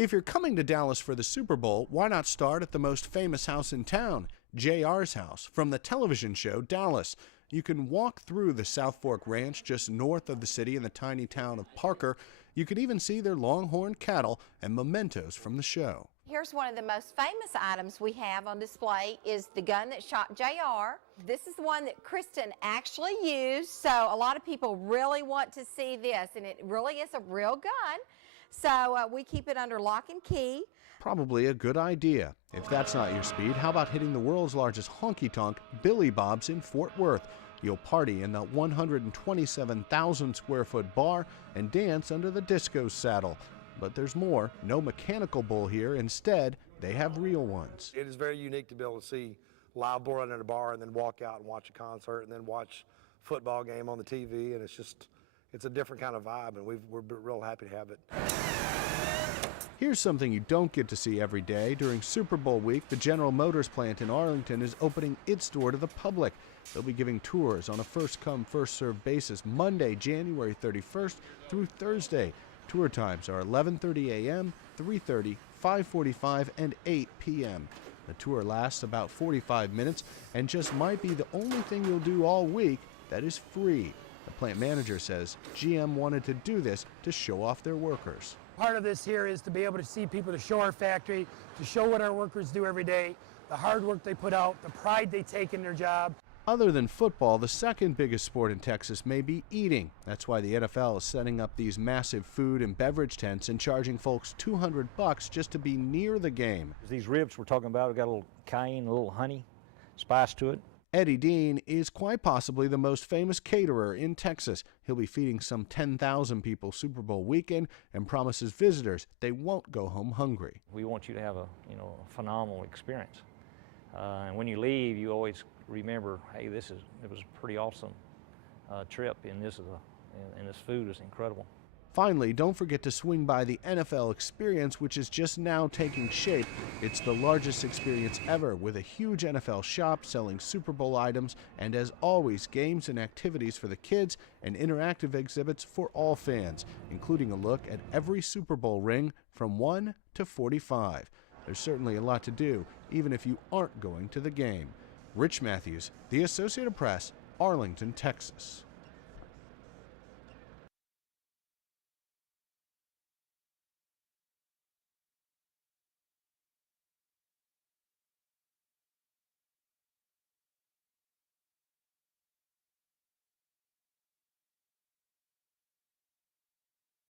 If you're coming to Dallas for the Super Bowl, why not start at the most famous house in town, JR's house, from the television show Dallas. You can walk through the South Fork Ranch just north of the city in the tiny town of Parker. You can even see their longhorn cattle and mementos from the show. Here's one of the most famous items we have on display is the gun that shot JR. This is the one that Kristen actually used, so a lot of people really want to see this, and it really is a real gun. So we keep it under lock and key. Probably a good idea. If that's not your speed, how about hitting the world's largest honky-tonk, Billy Bob's in Fort Worth? You'll party in the 127,000 square foot bar and dance under the disco saddle. But there's more. No mechanical bull here. Instead, they have real ones. It is very unique to be able to see live bull at a bar and then walk out and watch a concert and then watch a football game on the TV, and it's a different kind of vibe, and we're real happy to have it. Here's something you don't get to see every day. During Super Bowl week, the General Motors plant in Arlington is opening its door to the public. They'll be giving tours on a first-come, first-served basis Monday, January 31st through Thursday. Tour times are 11:30 a.m., 3:30, 5:45, and 8 p.m. The tour lasts about 45 minutes and just might be the only thing you'll do all week that is free. The plant manager says GM wanted to do this to show off their workers. Part of this here is to be able to see people, to show our factory, to show what our workers do every day, the hard work they put out, the pride they take in their job. Other than football, the second biggest sport in Texas may be eating. That's why the NFL is setting up these massive food and beverage tents and charging folks $200 just to be near the game. These ribs we're talking about have got a little cayenne, a little honey spice to it. Eddie Dean is quite possibly the most famous caterer in Texas. He'll be feeding some 10,000 people Super Bowl weekend and promises visitors they won't go home hungry. We want you to have a phenomenal experience. And when you leave, you always remember, hey, it was a pretty awesome trip, and this food is incredible. Finally, don't forget to swing by the NFL Experience, which is just now taking shape. It's the largest experience ever, with a huge NFL shop selling Super Bowl items, and as always, games and activities for the kids and interactive exhibits for all fans, including a look at every Super Bowl ring from 1 to 45. There's certainly a lot to do, even if you aren't going to the game. Rich Matthews, The Associated Press, Arlington, Texas.